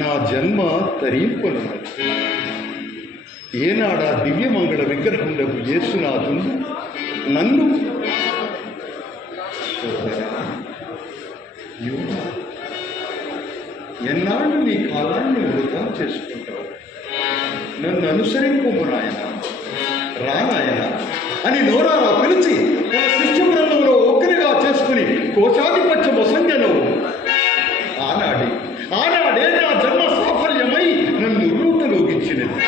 నా జన్మ తరింపను. ఏనాడా దివ్యమంగళ విగ్రహములకు యేసునాథుడు నన్ను ఎన్నాళ్ళు నీ కాలాన్ని వృధా చేసుకుంటావు? నన్ను అనుసరింపు నాయన, రా నాయన అని నోరారా పిలిచి తన శిష్య బృందంలో ఒక్కరిగా చేసుకుని కోశాధిపత్య వసంజనవు. ఆనాడే నా జన్మ సాఫల్యమై నన్ను రూపలోగించినది.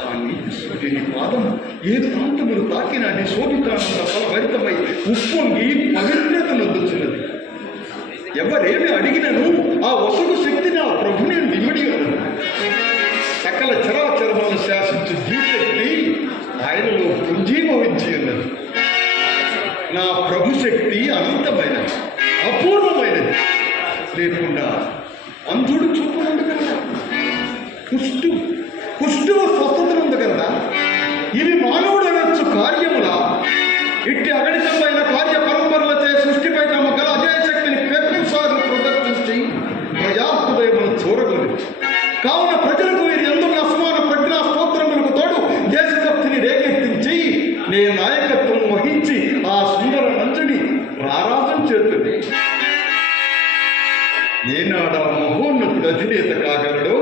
ఆ నీతి సూర్యుని పాదం ఏ ప్రాంతములు తాకిన నీ శోభితానంద ఫలభరితమై ఉప్పొంగి పవిత్రత నొందుచున్నది. ఎవరేమి అడిగినను ఆ వసగు శక్తి నా ప్రభుని నిమిడి ఉన్నది. సకల చరాచరములను శాసించు జీవశక్తి ఆయనలో పుంజీభవించి ఉన్నది. నా ప్రభు శక్తి అనంతమైనది, అపూర్వమైనది. లేకుండా అంధుడు చూపు ఉంది కదా, కుష్టు స్వస్థతలు ఉంది కదా. ఇవి మానవుడు అనొచ్చు కార్యములా? ఇట్టి అగణితమైన కార్య పరంపరలచే సృష్టిపై తమ గల అజయ శక్తిని పెంపుసార్లు ప్రదర్శించి ప్రజాహృదయమును చూడగలరు. కావున ప్రజలకు వీరి ఎందుకు అసమాన ప్రజ్ఞా స్తోత్రములకు తోడు దేశభక్తిని రేకెత్తించి నే నాయకత్వం వహించి ఆ సుందర నంజుని రారాజం చేస్తుంది. ఏనాడా మహోన్నతుడు అధినేత కాగలడు,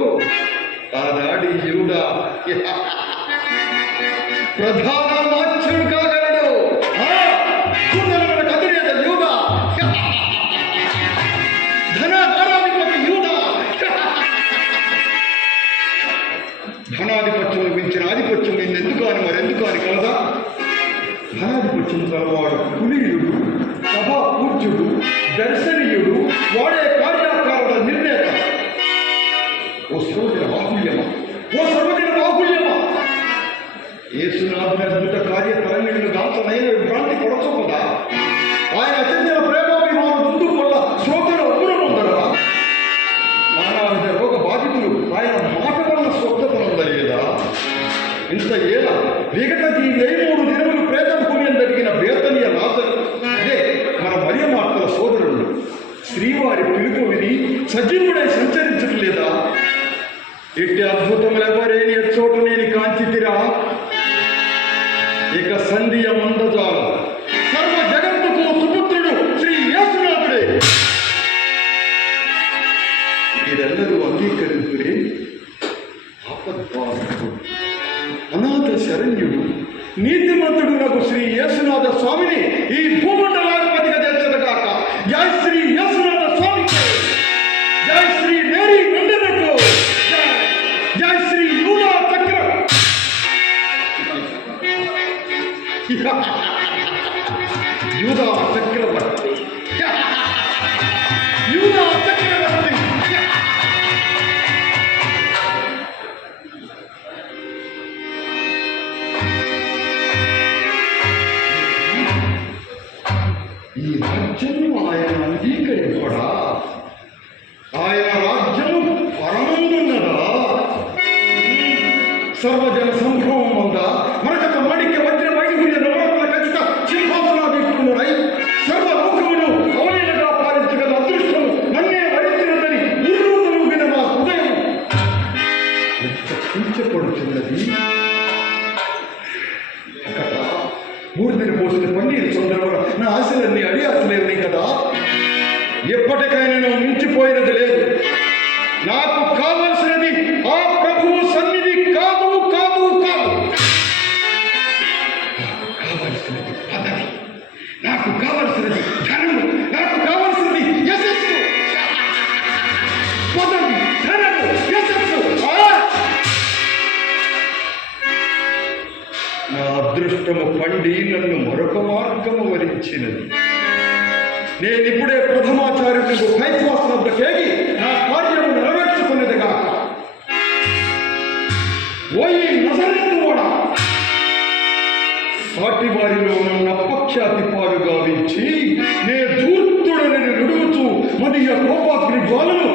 ఆనాడి యూదా ప్రధాన వాచ్యుడు కాగలడు. అధినేత యూదా, ధనాధిపతి యూదా. ధనాధిపత్యం మించిన ఆధిపత్యం ఎందుకు అని మరెందుకు అని కలదా? ధనాధిపత్యం కలవాడు కులీయుడు, సభా పూజ్యుడు, దర్శనీయుడు, వాడే కార్యాకారుల నిర్ణేత. ఓ సర్వజన బాహుల్యమా, యేసునాథుని అద్భుత కార్యతరంగిణులు గాంచనైన భ్రాంతి కొడచకుండా ఆయన అత్యంత ప్రేమాభిమానం ముందుకు వల్ల శ్రోతల ఉగ్రం ఉందరా? నానావిధ రోగ బాధితులు ఆయన మాట వల్ల స్వస్థతను ఉందలేదా? ఇంత ఏల విగత ఈ 3 దినములు ప్రేత భూమి జరిగిన బేతనీయ లాజరు, అదే మన మరియ మార్తల సోదరుడు, శ్రీవారి పిలుపు విని సజీవుడై సంచరించడం లేదా? ఇట్టి అద్భుతములెవరేని చోటు నేను కాంచితిరా. ఇక సంధియ మందజాల సర్వ జగత్తుకు సుపుత్రుడు శ్రీ యేసునాథుడే. మీరెల్లరూ అంగీకరించురే. ఆపద్బాంధవుడు, అనాథ శరణ్యుడు, నీతిమంతుడు నాకు శ్రీ యేసునాథ స్వామిని ఈ భూమండలాధిపతిగా తెచ్చదగాక. జై శ్రీ యేసునాథ స్వామికి, జై శ్రీ మేరీ నందనకు, జై శ్రీ యూదా చక్ర యూదా చక్రవర్తి, యూదా చక్రవర్తి. ఈ రాజ్యము ఆయన అంగీకరింపడా? ఆయన రాజ్యము పరమందున్నదా? సర్వజన సంభవం ఉందా? మరొక మడికి వచ్చిన వైద్యుల నవరత్న ఖచ్చిత సింహాసనాధీశుడునై సర్వలోకమును అవలీలగా పాలించగల అదృష్టము నన్నే వరించినదని నిర్ణూతలుగిన నా హృదయం కించపడుతున్నది. అక్కడ బూడిదని పోసిన పన్నీరు సందర్భంగా నా ఆశలన్నీ అడియాసలేవి కదా. ఎప్పటికైనా నేను మించిపోయినది లేదు. నాకు కావలసినది ఆ ప్రభువు సన్నిధి కాదు, కాదు, కాదు. కావలసినది పదవి, నాకు కావలసినది ధనము, నాకు కావలసినది యశస్సు. పదవి, ధనము, యశస్సు. నా అదృష్టము పండి నన్ను మరొక మార్గము వరించినది. నేనిప్పుడే ప్రథమాచార్యులకు కైశ్వాసనద్ద కేగి నా కార్యము నెరవేర్చుకునేదిగా. ఓయి నజరేతు వాడా, సాటి వారిలో నన్ను అపఖ్యాతి పాలు గావించి నే ధూర్తుడని నుడుగుచు మదియ కోపాగ్ని జ్వాలను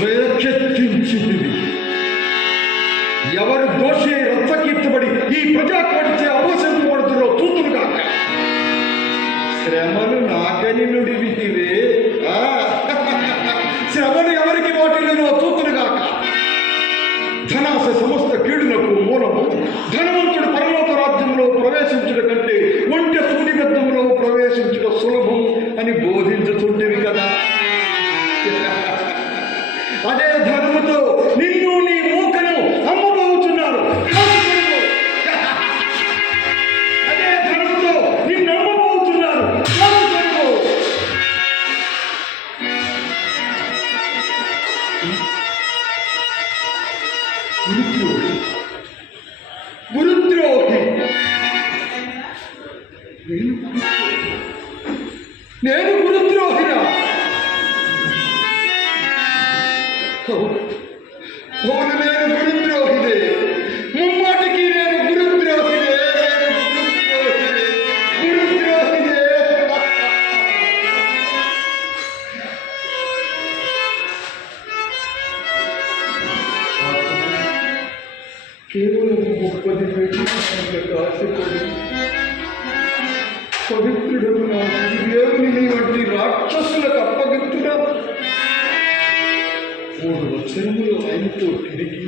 రేకెత్తించింది. ఎవరు దోషి రచ్చకీర్చబడి ఈ ప్రజాకోటిచే అపసరింపబడుతున్నో చూతురుగా. శ్రమలు నాకని నుడివిటివే. నేను గురుద్రోహినా? అవును, నేను గురుద్రోహినే. ముమ్మాటికి నేను గురుద్రోహినే. గురుద్రోహినే. కేవలం 30 పెట్టిన ఆశపడి పవిత్రుడు దేవుని వంటి రాక్షసులకు అప్పగిస్తున్నా 3 వచనములు ఆయనతో తిరిగి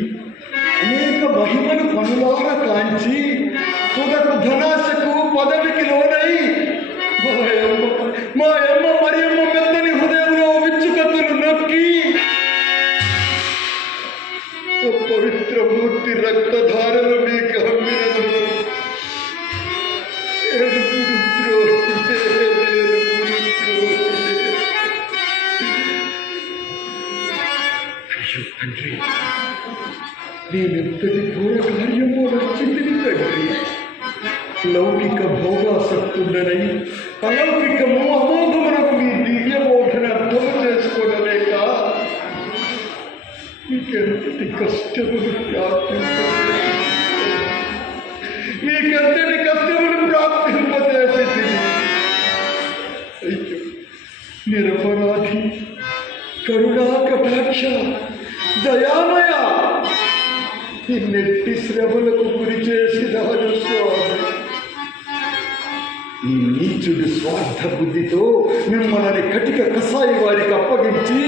అనేక మహిమలు పనులారా కాంచి తుదకు ధనాశకు పదవికి లోనై మా అమ్మ మరియమ్మ మెత్తని హృదయంలో విచ్చుకత్తులు నొక్కి పవిత్ర మూర్తి రక్తధారలు మీకు అమ్మినందుకు తండ్రి, నేనెంతటి ఘోర కార్యమో వచ్చింది తండ్రి. లౌకిక భోగాసక్తుండనై అలౌకికము అమోఘమునకు మీ దివ్య బోధన అర్థం చేసుకోవలేక మీకెంతటి కష్టములు ప్రాప్తింపజేసింది. అయ్యో, నిరపరాధి, కరుణా కటాక్ష దయామయ, ఇన్నెట్టి శ్రమలకు గురి చేసినాడు స్వామి. ఈ నీచుడు స్వార్థ బుద్ధితో మిమ్మల్ని కటిక కసాయి వారికి అప్పగించి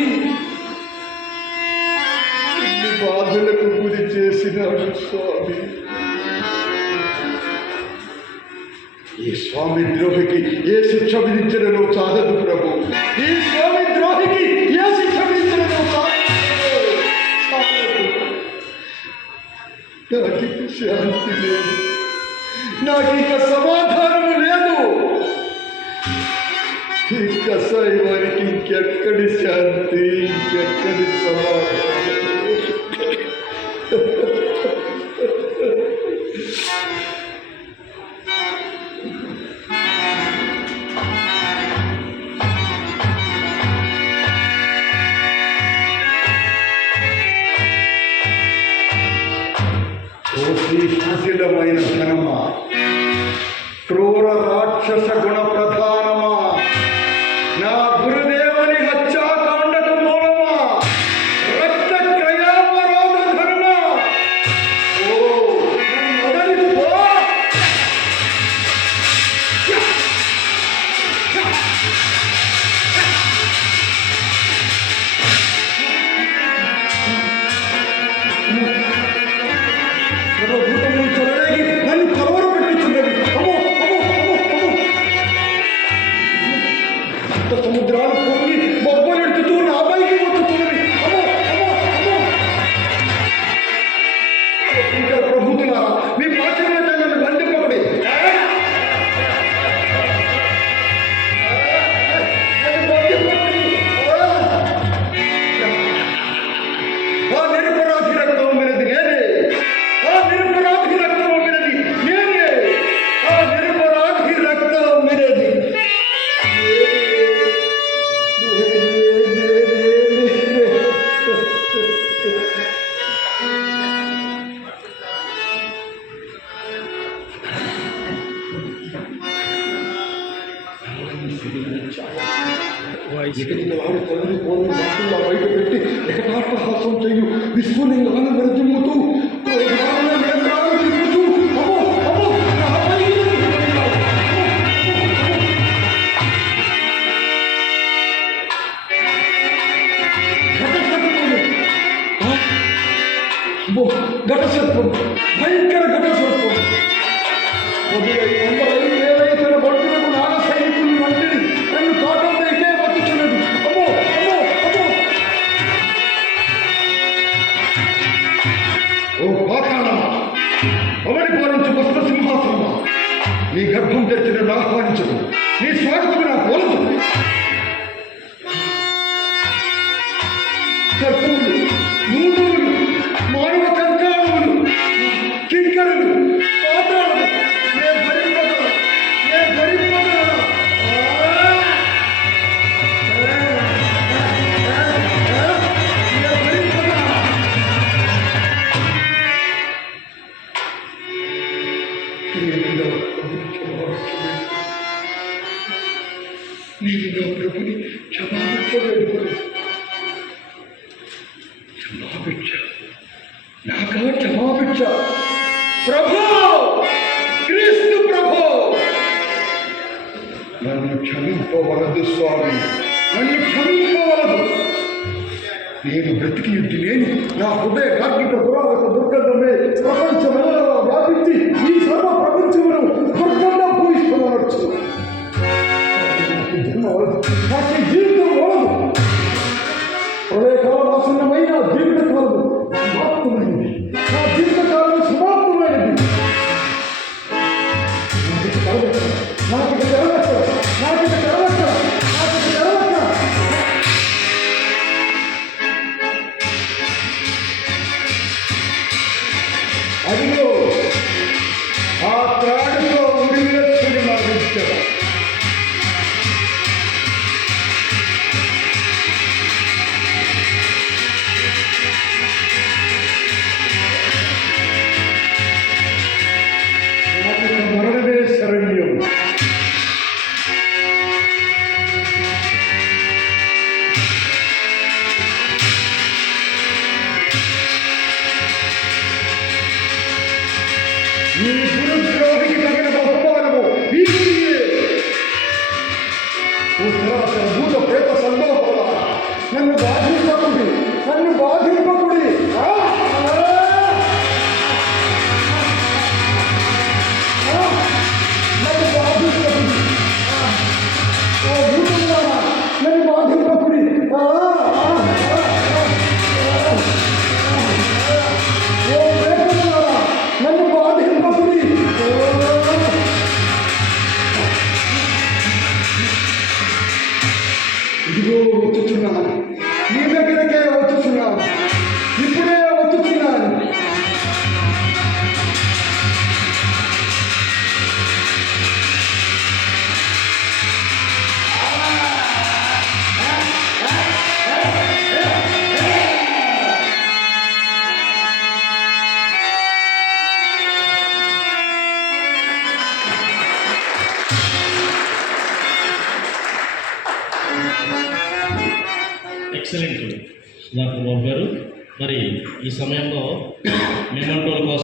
ఇన్ని బాధలకు గురి చేసినాడు స్వామి. ఈ స్వామి ద్రోహికి ఏ శిక్ష విధించడలో చాలదు ప్రభు. ఈ స్వామి ద్రోహికి ఏ శిక్ష విధించడలో నాకిక శాంతి లేదు, నాకిక సమాధానము లేదు. ఈ కసాయి వారికి ఇంకెక్కడి శాంతి, ఇంకెక్కడి సమాధానం. సుశీలమైన ధనమా, క్రూర రాక్షస గుణ ప్రధానమా, నా గురుదేవుని హత్యాకాండకు మూలమా, రక్త క్రయాపరాధ ధర్మా, ఓ మొదలిపో. నన్ను కలవర పెట్టించున్నది. సముద్రాలు పొంగి బొబ్బలెడుతూ నా పైకి వచ్చుతున్నది. ఇంకా ప్రభుతులా, మీ మాత్రమే నన్ను బంధింపబడి ఆ నిరపరాధి రక్తం మీనది నేనే. ఆ నిరపరాధి రక్తం మీనది నేనే. ఆ నిరపరాధి రక్తం మీనది. బయట పెట్టి ఏకటాట్టహాసం చేయు విశ్వలింగాన్ని విరజిమ్ముతూ ఘట సర్పం, భయంకర ఘట సర్పం. ఏదైతే బంటులకు నాగ సైనికులు వంటిని నన్ను కాటంతో ఇదే బతుకుతున్నది. ఓ పాతాళమా, అవని పాలించు వస్త్ర సింహాసనమా, నీ గర్భం తెరిచిన ఆహ్వానించదు, నీ స్వాగతం నా పోలదు. సర్పములు, మూఢులు, మానవ కంకాళములు, కింకరులు, పాతాళము, నే భరింప నేను నా ప్రభుని క్షమాభిక్ష వేడుకోలేదు. క్షమాభిక్ష, నాకా క్షమాభిక్ష. ప్రభు, క్రీస్తు ప్రభు, నన్ను క్షమింపవలదు స్వామి, నన్ను క్షమింపవలదు. నేను బ్రతికి నేను నా హృదయ కార్మిక దురాగత దుర్గంధమే ప్రపంచమెల్లా వ్యాపించి ఈ సర్వ ప్రపంచమును దుర్గంధం పూయిస్తున్నవచ్చు. నాకు జీవితం వలదు. ప్రళయకాలం ఆసన్నమైన జీవిత కాలము సమాప్తమైనది. నా జీవిత కాలం సమాప్తమైనది. నాకు అదిగో ఆ త్రాడుతో ఉరివేసుకుని మరణించాడు. నాకు మరణమే శరణ్యం. ఈ గురుద్రోహికి తగిన బహుమానము వీరియే. భూత ప్రేత సందోహం నన్ను బాధింపకుడి, నన్ను బాధింపకుడి. నన్ను బాధింపకుడి. ఓ భూతంలారా, నన్ను బాధింపకుడి. ఓ ప్రేతలారా, నన్ను బాధింపకుడి. ఇదిగో వచ్చుచున్నాను, నీ దగ్గరకే వచ్చుచున్నాను, ఇప్పుడే వచ్చుచున్నాను. ఎక్సలెంట్ డాక్టర్ బాబు గారు. మరి ఈ సమయంలో మెమెంటోల కోసం